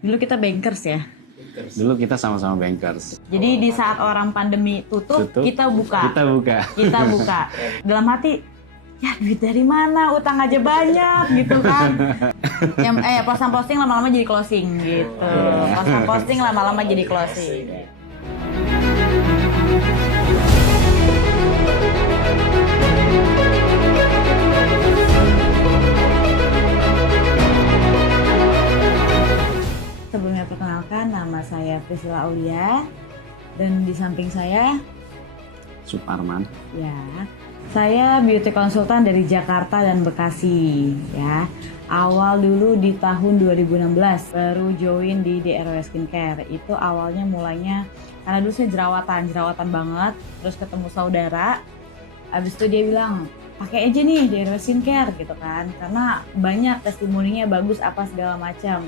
Dulu kita bankers ya. Dulu kita sama-sama bankers. Jadi di saat orang pandemi tutup, kita buka. Kita buka. Dalam hati, ya duit dari mana? Utang aja banyak gitu kan. Posting lama-lama jadi closing gitu. Posting lama-lama jadi closing. Sebelumnya perkenalkan, nama saya Priscilla Aulia dan di samping saya Suparman. ya, saya beauty konsultan dari Jakarta dan Bekasi ya. Awal dulu di tahun 2016 baru join di DRW Skincare. Itu awalnya mulainya karena dulu saya jerawatan banget, terus ketemu saudara. Abis itu dia bilang, pakai aja nih DRW Skincare gitu kan, karena banyak testimoninya bagus apa segala macam.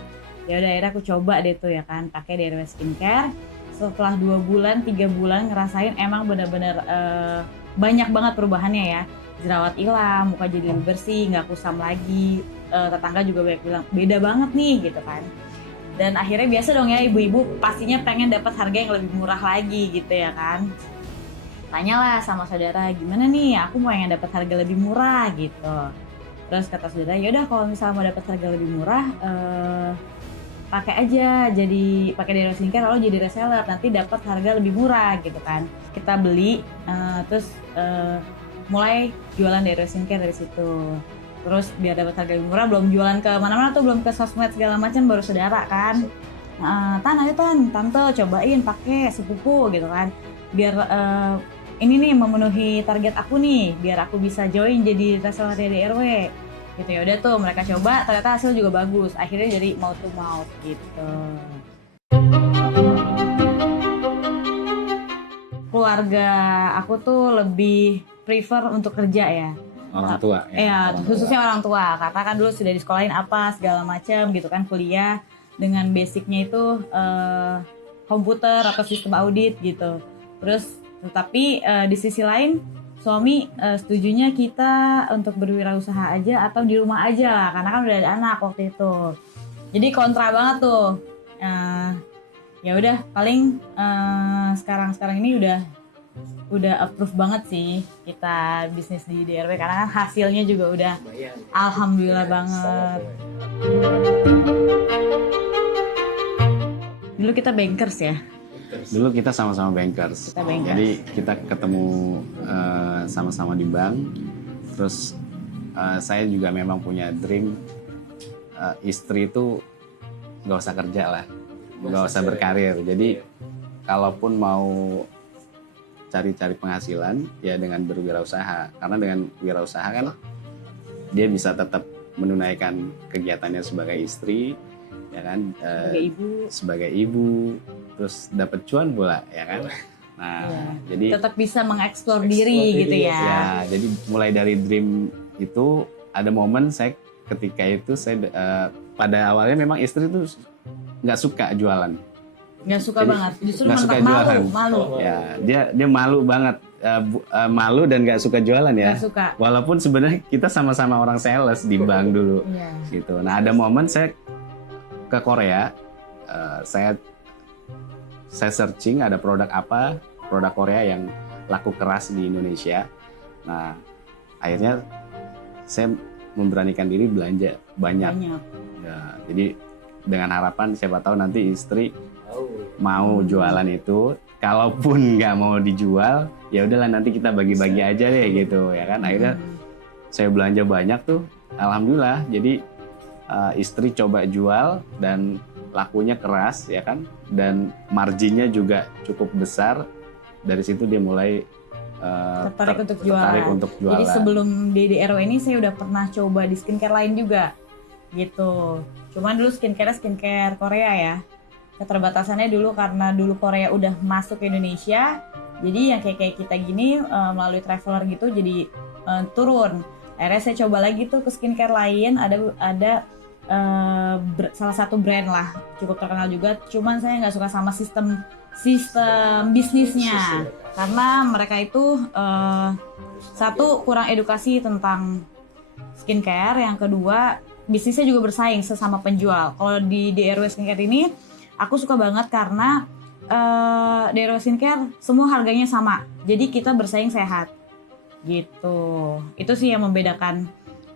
Ya udah akhirnya aku coba deh tuh ya kan, pakai DRW Skincare. Setelah 2 bulan, 3 bulan ngerasain emang bener-bener banyak banget perubahannya ya. Jerawat hilang, muka jadi lebih bersih, nggak kusam lagi. Tetangga juga banyak bilang, beda banget nih gitu kan. Dan akhirnya biasa dong ya ibu-ibu pastinya pengen dapat harga yang lebih murah lagi gitu ya kan. Tanyalah sama saudara, gimana nih aku mau yang dapat harga lebih murah gitu. Terus kata saudara, yaudah kalau misalnya mau dapat harga lebih murah, pakai aja, jadi pakai DRW Skincare lalu jadi reseller, nanti dapat harga lebih murah gitu kan. Kita beli, terus mulai jualan DRW Skincare dari situ. Terus biar dapat harga lebih murah, belum jualan ke mana-mana tuh, belum ke sosmed segala macam, baru saudara kan. Ayo tante cobain pakai sepupu gitu kan. Biar ini nih memenuhi target aku nih, biar aku bisa join jadi reseller DRW. Gitu ya udah tuh mereka coba, ternyata hasil juga bagus, akhirnya jadi mouth to mouth gitu. Keluarga aku tuh lebih prefer untuk kerja ya, Orang tua ya khususnya orang tua, karena kan dulu sudah disekolahin apa segala macam gitu kan, kuliah dengan basicnya itu komputer atau sistem audit gitu. Terus tetapi di sisi lain suami setujunya kita untuk berwirausaha aja atau di rumah aja lah, karena kan udah ada anak waktu itu. Jadi kontra banget tuh. Ya udah paling sekarang ini udah approve banget sih kita bisnis di DRW, karena kan hasilnya juga udah alhamdulillah banget. Dulu kita bankers ya. Dulu kita sama-sama bankers. Jadi kita ketemu sama-sama di bank. Terus saya juga memang punya dream istri itu nggak usah kerja lah, nggak usah berkarir. Jadi kalaupun mau cari-cari penghasilan ya dengan berwirausaha. Karena dengan wirausaha kan dia bisa tetap menunaikan kegiatannya sebagai istri, ya kan, sebagai ibu, terus dapat cuan pula, ya kan. Nah, jadi tetap bisa mengeksplor diri gitu ya. Ya, jadi mulai dari dream itu ada momen saya ketika itu saya pada awalnya memang istri itu nggak suka jualan. Nggak suka banget, justru nggak suka jualan. Malu. Ya, dia malu banget, malu dan nggak suka jualan ya. Gak suka. Walaupun sebenarnya kita sama-sama orang sales di bank dulu, gitu. Nah, ada momen saya ke Korea, saya searching ada produk Korea yang laku keras di Indonesia. Nah, akhirnya saya memberanikan diri belanja banyak. Ya, jadi dengan harapan siapa tahu nanti istri mau jualan itu. Kalaupun nggak mau dijual, ya udahlah nanti kita bagi-bagi aja deh gitu, ya kan. Akhirnya saya belanja banyak tuh, alhamdulillah. Jadi istri coba jual dan lakunya keras, ya kan, dan marginnya juga cukup besar. Dari situ dia mulai tertarik untuk jualan. Jadi sebelum di DRW ini saya udah pernah coba di skincare lain juga gitu. Cuman dulu skincare Korea ya. Keterbatasannya dulu karena dulu Korea udah masuk ke Indonesia, jadi yang kayak kita gini melalui traveler gitu jadi turun. Akhirnya saya coba lagi tuh ke skincare lain, ada salah satu brand lah cukup terkenal juga, cuman saya nggak suka sama sistem bisnisnya, karena mereka itu satu kurang edukasi tentang skincare, yang kedua bisnisnya juga bersaing sesama penjual. Kalau di DRW Skincare ini aku suka banget karena DRW Skincare semua harganya sama. Jadi kita bersaing sehat. Gitu. Itu sih yang membedakan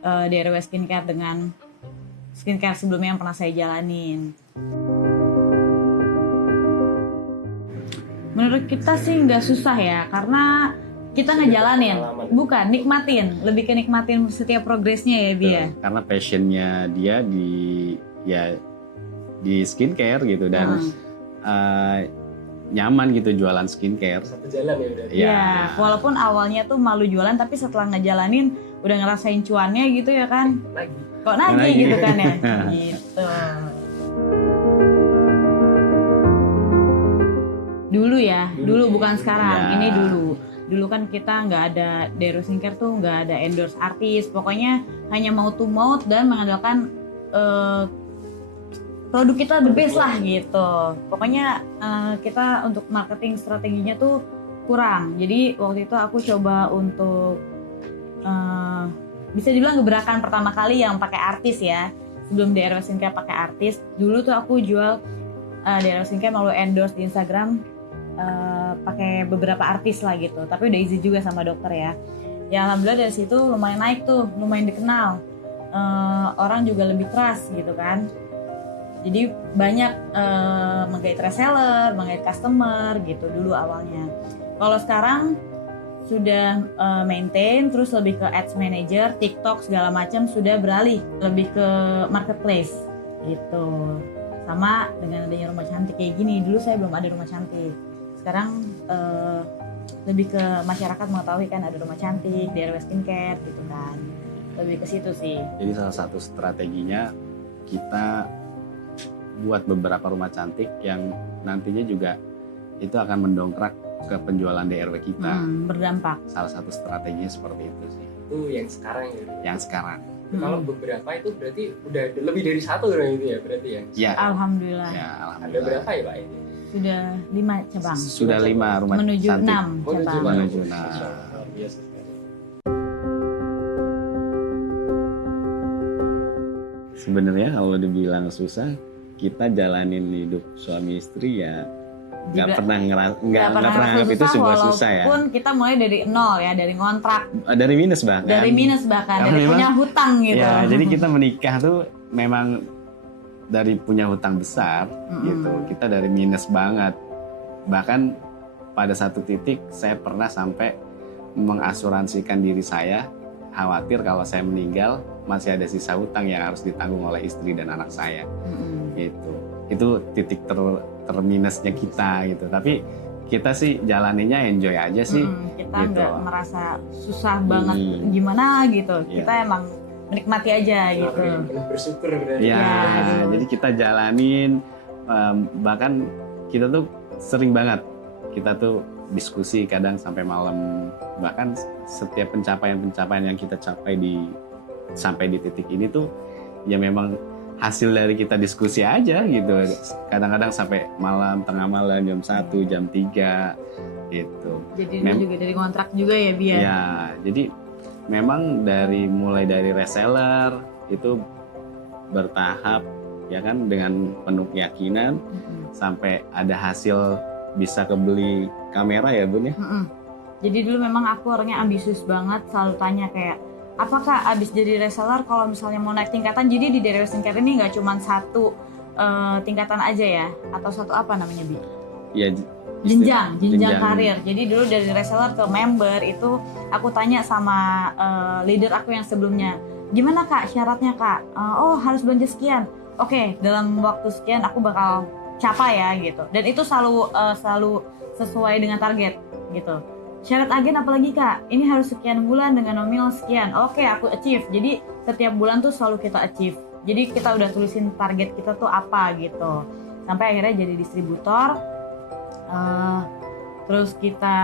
DRW Skincare dengan skincare sebelumnya yang pernah saya jalanin. Menurut kita sih nggak susah ya, karena kita ngejalanin, bukan nikmatin, lebih ke nikmatin setiap progresnya ya Bi ya. Karena passionnya dia di skincare gitu dan nyaman gitu jualan skincare. Satu jalan ya udah. Ya, walaupun awalnya tuh malu jualan, tapi setelah ngejalanin udah ngerasain cuannya gitu ya kan. Kok nagih gitu kan ya. Gitu. Dulu bukan sekarang. Ini dulu kan kita nggak ada DRW Skincare tuh nggak ada endorse artis, pokoknya hanya mouth to mouth dan mengandalkan produk kita the best lah gitu. Pokoknya kita untuk marketing strateginya tuh kurang. Jadi waktu itu aku coba untuk bisa dibilang gebrakan pertama kali yang pakai artis ya. Sebelum DRW Skincare pakai artis, dulu tuh aku jual DRW Skincare melalui endorse di Instagram. Pakai beberapa artis lah gitu, tapi udah izin juga sama dokter ya. Ya alhamdulillah dari situ lumayan naik tuh, lumayan dikenal, orang juga lebih trust gitu kan. Jadi banyak menggait reseller, menggait customer gitu dulu awalnya. Kalau sekarang sudah maintain, terus lebih ke ads manager, TikTok segala macam sudah beralih lebih ke marketplace gitu. Sama dengan adanya rumah cantik kayak gini, dulu saya belum ada rumah cantik. Sekarang lebih ke masyarakat mengetahui kan ada rumah cantik, DRW Skincare gitu kan. Lebih ke situ sih. Jadi salah satu strateginya kita buat beberapa rumah cantik yang nantinya juga itu akan mendongkrak ke penjualan DRW kita. Berdampak. Salah satu strateginya seperti itu sih. Itu yang sekarang ya. Yang sekarang. Kalau beberapa itu berarti udah lebih dari satu orang itu ya berarti ya? Ya. Alhamdulillah. Ya, Ada berapa ya Pak ini? Sudah 5 cabang. Sudah 5 rumah menuju cantik. 6 cabang. Menuju 6. Luar biasa sekali. Sebenarnya kalau dibilang susah, kita jalanin hidup suami istri ya nggak pernah anggap itu sebuah susah ya. Walaupun kita mulai dari nol ya, dari ngontrak, dari minus bahkan. dari Karena punya hutang gitu. Ya, jadi kita menikah tuh memang dari punya hutang besar gitu. Kita dari minus banget. Bahkan pada satu titik saya pernah sampai mengasuransikan diri saya, khawatir kalau saya meninggal masih ada sisa hutang yang harus ditanggung oleh istri dan anak saya. Gitu. Itu titik terminusnya kita gitu. Tapi kita sih jalaninya enjoy aja sih. Kita gitu. nggak merasa susah banget gimana gitu. Kita emang menikmati aja gitu. Bersyukur berarti. Ya, jadi kita jalanin, bahkan kita tuh sering banget kita tuh diskusi kadang sampai malam. Bahkan setiap pencapaian yang kita capai sampai di titik ini tuh ya memang hasil dari kita diskusi aja gitu. Kadang-kadang sampai malam, tengah malam, jam 1, jam 3 gitu. Jadi juga dari kontrak juga ya Bia? Ya, jadi memang mulai dari reseller itu bertahap ya kan dengan penuh keyakinan sampai ada hasil bisa kebeli kamera ya Bun ya. Jadi dulu memang aku orangnya ambisius banget, selalu tanya kayak apakah abis jadi reseller kalau misalnya mau naik tingkatan, jadi di DRW Skincare ini nggak cuma satu tingkatan aja ya, atau satu apa namanya Bi? Ya, jenjang karir. Jadi dulu dari reseller ke member itu aku tanya sama leader aku yang sebelumnya, gimana Kak syaratnya Kak? Oh harus belanja sekian. Oke, dalam waktu sekian aku bakal capai ya gitu. Dan itu selalu sesuai dengan target gitu. Syarat agen apalagi Kak? Ini harus sekian bulan dengan nominal sekian. Oke, aku achieve. Jadi setiap bulan tuh selalu kita achieve. Jadi kita udah tulisin target kita tuh apa gitu. Sampai akhirnya jadi distributor. Terus kita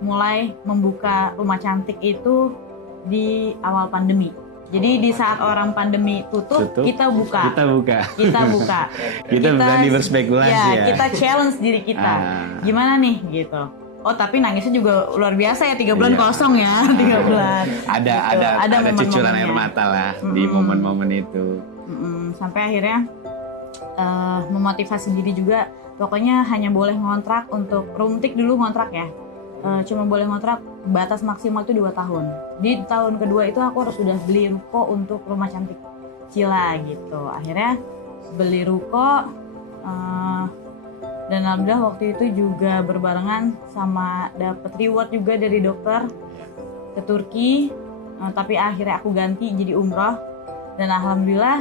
mulai membuka rumah cantik itu di awal pandemi. Jadi di saat orang pandemi tutup, kita buka. Kita berani berspekulasi ya. Kita challenge diri kita. Gimana nih gitu. Oh tapi nangisnya juga luar biasa ya, 3 bulan Iya. kosong ya, 3 bulan. Ada Gitu. ada cucuran momen-momennya. air mata lah di Mm-mm. momen-momen itu. Sampai akhirnya memotivasi diri juga, pokoknya hanya boleh ngontrak untuk roomtik dulu ngontrak ya. Cuma boleh ngontrak batas maksimal itu 2 tahun. Di tahun kedua itu aku harus sudah beli ruko untuk rumah cantik Cila gitu. Akhirnya beli ruko dan alhamdulillah waktu itu juga berbarengan sama dapet reward juga dari dokter ke Turki. Tapi akhirnya aku ganti jadi umroh dan alhamdulillah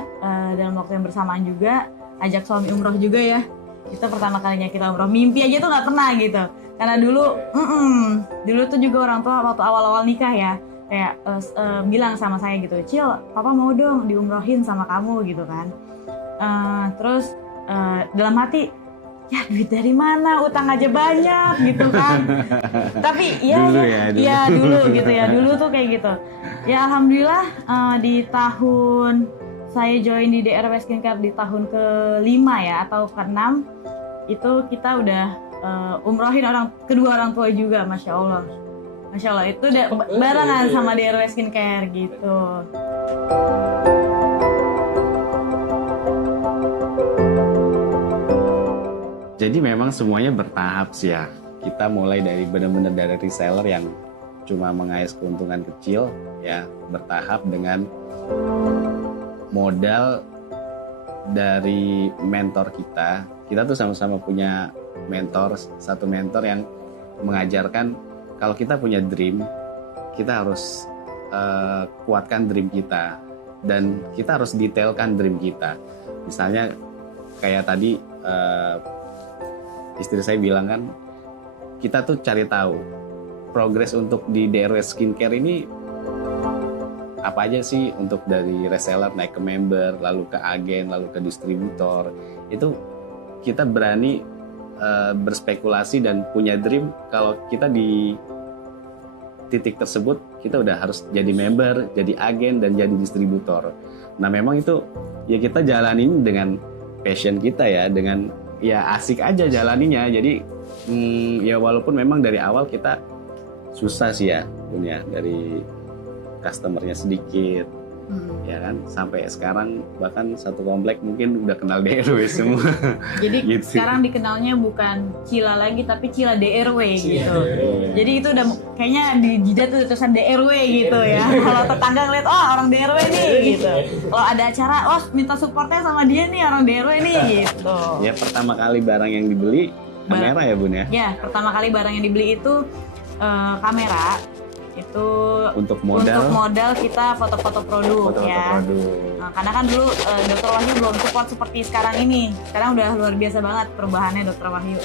dalam waktu yang bersamaan juga ajak suami umroh juga ya. Kita pertama kalinya kita umroh, mimpi aja tuh nggak pernah gitu. Karena dulu tuh juga orang tua waktu awal-awal nikah ya kayak bilang sama saya gitu, Cil, papa mau dong diumrohin sama kamu gitu kan. Terus dalam hati, ya duit dari mana, utang aja banyak gitu kan. Tapi Dulu ya, dulu. dulu gitu ya, dulu tuh kayak gitu. Ya alhamdulillah di tahun saya join di DRW Skincare di tahun ke-5 ya atau ke-6 itu kita udah umrohin kedua orang tua juga, Masya Allah itu udah barengan sama DRW Skincare gitu. Jadi memang semuanya bertahap sih ya. Kita mulai dari benar-benar dari reseller yang cuma mengais keuntungan kecil ya, bertahap dengan modal dari mentor kita. Kita tuh sama-sama punya satu mentor yang mengajarkan kalau kita punya dream, kita harus kuatkan dream kita dan kita harus detailkan dream kita. Misalnya kayak tadi istri saya bilang kan, kita tuh cari tahu progres untuk di DRW Skincare ini apa aja sih, untuk dari reseller naik ke member, lalu ke agen, lalu ke distributor. Itu kita berani berspekulasi dan punya dream kalau kita di titik tersebut kita udah harus jadi member, jadi agen, dan jadi distributor. Nah memang itu ya kita jalanin dengan passion kita ya, dengan ya asik aja jalaninya. Jadi ya walaupun memang dari awal kita susah sih ya punya, dari customernya sedikit ya kan, sampai sekarang bahkan satu komplek mungkin udah kenal DRW semua. Jadi Gitu. sekarang dikenalnya bukan Cila lagi tapi Cila DRW gitu. Jadi itu udah kayaknya di jidat tuh tulisan DRW gitu ya. Kalau tetangga ngeliat, oh orang DRW nih gitu. Kalau ada acara, oh minta supportnya sama dia nih orang DRW nih gitu. Ya pertama kali barang yang dibeli kamera ya Bun ya. Ya pertama kali barang yang dibeli itu kamera. Itu Untuk modal kita foto-foto produk foto-foto ya. produk. Nah, karena kan dulu Dr. Wahyu belum support seperti sekarang ini. Sekarang udah luar biasa banget perubahannya Dr. Wahyu.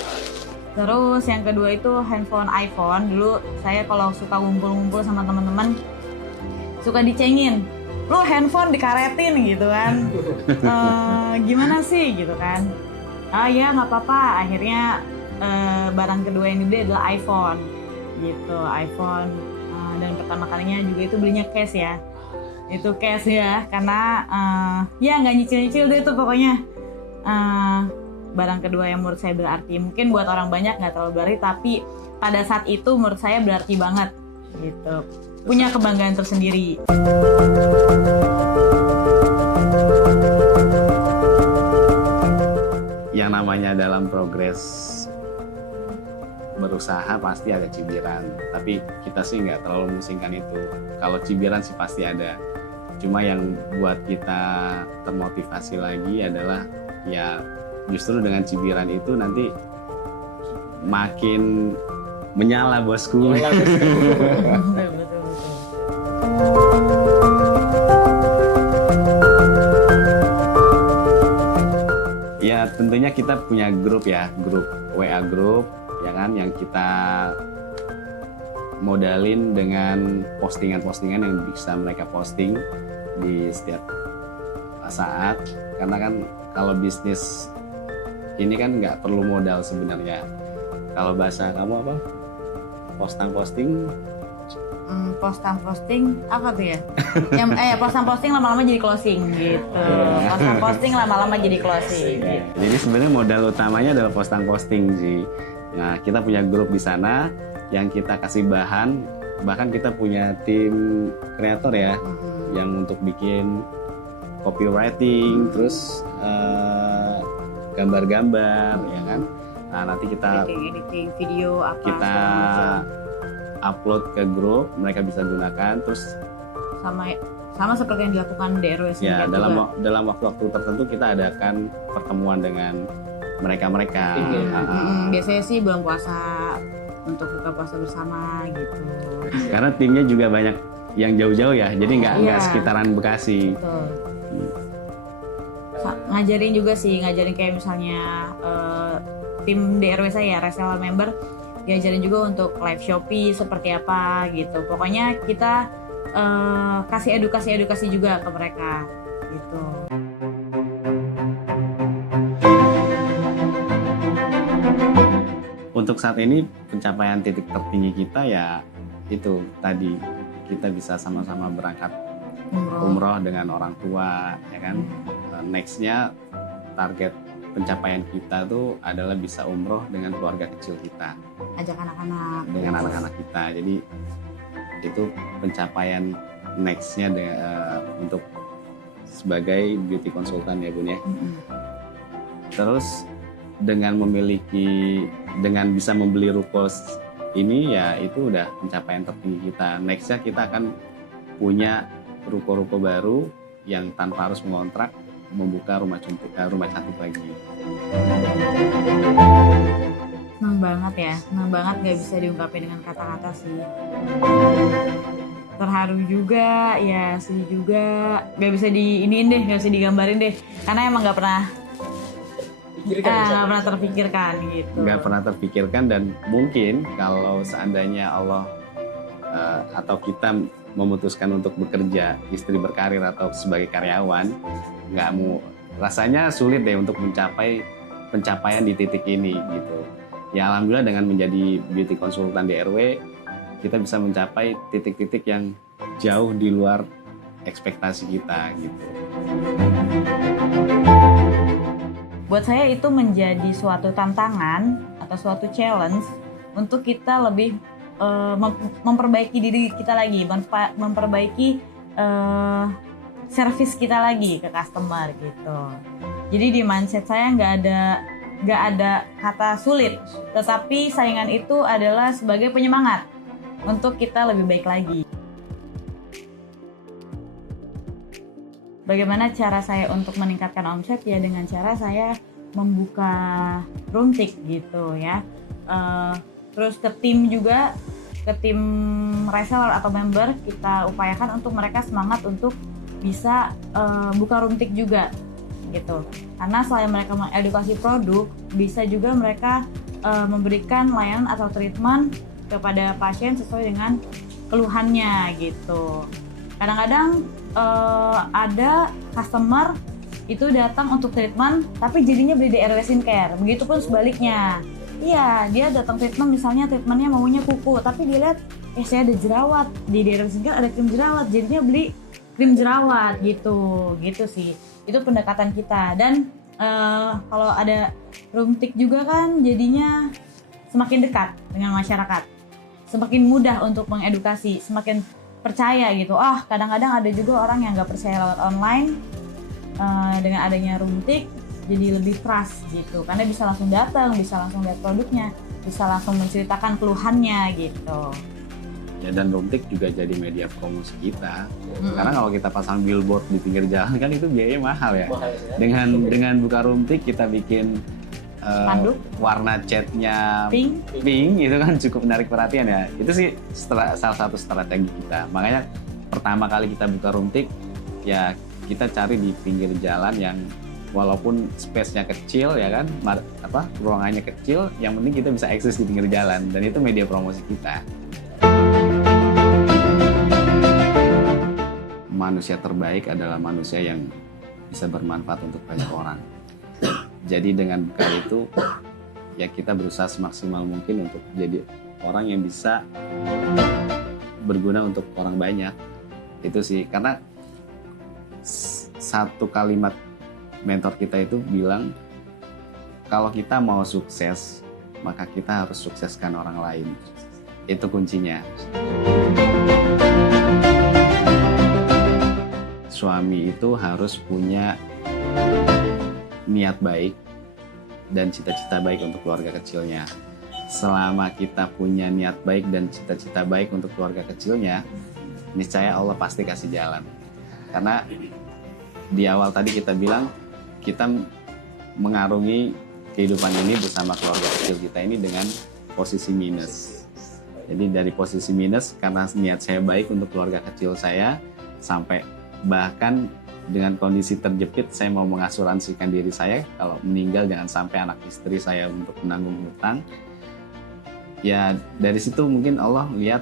Terus yang kedua itu handphone iPhone. Dulu saya kalau suka ngumpul-ngumpul sama teman-teman suka dicengin, lu handphone dikaretin gitu kan. Gimana sih gitu kan. Ah ya nggak apa-apa. Akhirnya barang kedua yang dibeli adalah iPhone gitu, iPhone. Dan pertama kalinya juga itu belinya cash ya. Itu cash ya, karena ya nggak nyicil-nyicil deh itu pokoknya. Barang kedua yang menurut saya berarti, mungkin buat orang banyak nggak terlalu berarti, tapi pada saat itu menurut saya berarti banget gitu. Punya kebanggaan tersendiri. Yang namanya dalam progres berusaha pasti ada cibiran, tapi kita sih nggak terlalu memusingkan itu. Kalau cibiran sih pasti ada, cuma yang buat kita termotivasi lagi adalah ya justru dengan cibiran itu nanti makin menyala bosku. Betul. Ya tentunya kita punya grup ya, grup WA grup ya kan, yang kita modalin dengan postingan-postingan yang bisa mereka posting di setiap saat. Karena kan kalau bisnis ini kan nggak perlu modal sebenarnya. Kalau bahasa kamu apa? Posting Posting apa tuh ya? Yang posting lama-lama jadi closing gitu. Posting lama-lama jadi closing. Ya, jadi sebenarnya modal utamanya adalah posting sih. Nah, kita punya grup di sana yang kita kasih bahan, bahkan kita punya tim kreator ya, yang untuk bikin copywriting, terus gambar-gambar, ya kan. Nah, nanti kita editing video apa kita segala macam. upload ke grup, mereka bisa gunakan, terus sama seperti yang dilakukan DRW ya Skincare juga. dalam waktu-waktu tertentu kita adakan pertemuan dengan mereka-mereka. Biasanya sih bulan puasa untuk buka puasa bersama gitu. Karena timnya juga banyak yang jauh-jauh ya, jadi nggak Iya. sekitaran Bekasi. Betul. Ngajarin juga sih, ngajarin kayak misalnya tim DRW saya, reseller member, diajarin juga untuk live Shopee seperti apa gitu. Pokoknya kita kasih edukasi juga ke mereka gitu. Untuk saat ini pencapaian titik tertinggi kita ya itu tadi, kita bisa sama-sama berangkat umroh dengan orang tua, ya kan. Nextnya target pencapaian kita tuh adalah bisa umroh dengan keluarga kecil kita, Ajak anak-anak dengan anak-anak kita. Jadi itu pencapaian nextnya untuk sebagai beauty consultant ya Bun ya. Terus dengan bisa membeli ruko ini ya itu udah pencapaian tertinggi kita. Nextnya kita akan punya ruko-ruko baru yang tanpa harus mengontrak, membuka rumah cantik lagi. Senang banget ya, senang banget nggak bisa diungkapin dengan kata-kata sih. Terharu juga, ya sedih juga, nggak bisa nggak bisa digambarin deh, karena emang nggak pernah terpikirkan gitu. Nggak pernah terpikirkan, dan mungkin kalau seandainya Allah atau kita memutuskan untuk bekerja, istri berkarir atau sebagai karyawan, rasanya sulit deh untuk mencapai pencapaian di titik ini gitu. Ya alhamdulillah dengan menjadi beauty konsultan DRW, kita bisa mencapai titik-titik yang jauh di luar ekspektasi kita gitu. Buat saya itu menjadi suatu tantangan atau suatu challenge untuk kita lebih memperbaiki diri kita lagi, memperbaiki service kita lagi ke customer gitu. Jadi di mindset saya nggak ada kata sulit, tetapi saingan itu adalah sebagai penyemangat untuk kita lebih baik lagi. Bagaimana cara saya untuk meningkatkan omset? Ya dengan cara saya membuka roomtik gitu ya. Terus ke tim juga, ke tim reseller atau member, kita upayakan untuk mereka semangat untuk bisa buka roomtik juga gitu. Karena selain mereka mengedukasi produk, bisa juga mereka memberikan layanan atau treatment kepada pasien sesuai dengan keluhannya gitu. Kadang-kadang ada customer itu datang untuk treatment tapi jadinya beli di RW Skincare. Begitupun sebaliknya. Iya, dia datang treatment, misalnya treatmentnya maunya kuku, tapi dia lihat saya ada jerawat di RW Skincare, ada krim jerawat, jadinya beli krim jerawat gitu sih. Itu pendekatan kita. Dan kalau ada roomtik juga kan jadinya semakin dekat dengan masyarakat, semakin mudah untuk mengedukasi, semakin percaya gitu. Kadang-kadang ada juga orang yang nggak percaya lewat online. Dengan adanya roomtik jadi lebih trust gitu, karena bisa langsung datang, bisa langsung lihat produknya, bisa langsung menceritakan keluhannya gitu. Ya, dan roomtik juga jadi media promosi kita. Karena kalau kita pasang billboard di pinggir jalan kan itu biayanya mahal ya. Dengan buka roomtik kita bikin warna catnya pink itu kan cukup menarik perhatian ya. Itu sih salah satu strategi kita. Makanya pertama kali kita buka roomtik ya kita cari di pinggir jalan yang walaupun space-nya kecil ya kan, ruangannya kecil, yang penting kita bisa akses di pinggir jalan, dan itu media promosi kita. Manusia terbaik adalah manusia yang bisa bermanfaat untuk banyak orang. Jadi dengan buka itu ya kita berusaha semaksimal mungkin untuk jadi orang yang bisa berguna untuk orang banyak. Itu sih, karena satu kalimat mentor kita itu bilang, kalau kita mau sukses maka kita harus sukseskan orang lain. Itu kuncinya. Suami itu harus punya niat baik dan cita-cita baik untuk keluarga kecilnya. Selama kita punya niat baik dan cita-cita baik untuk keluarga kecilnya, niscaya Allah pasti kasih jalan. Karena di awal tadi kita bilang, kita mengarungi kehidupan ini bersama keluarga kecil kita ini dengan posisi minus. Jadi dari posisi minus, karena niat saya baik untuk keluarga kecil saya, sampai bahkan dengan kondisi terjepit, saya mau mengasuransikan diri saya kalau meninggal jangan sampai anak istri saya untuk menanggung hutang. Ya dari situ mungkin Allah lihat,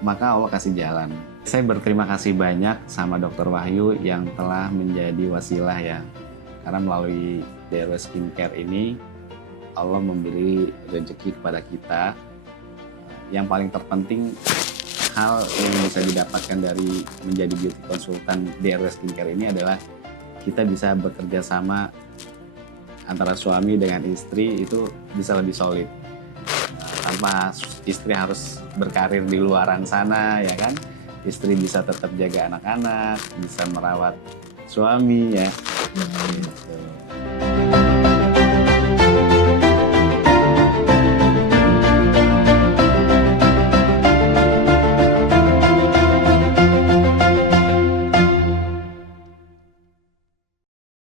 maka Allah kasih jalan. Saya berterima kasih banyak sama Dr. Wahyu yang telah menjadi wasilah ya. Karena melalui DRW Skincare ini, Allah memberi rezeki kepada kita. Yang paling terpenting, hal yang bisa didapatkan dari menjadi beauty konsultan DRW Skincare ini adalah kita bisa bekerja sama antara suami dengan istri itu bisa lebih solid. Tanpa istri harus berkarir di luaran sana, ya kan? Istri bisa tetap jaga anak-anak, bisa merawat suami ya. Gitu.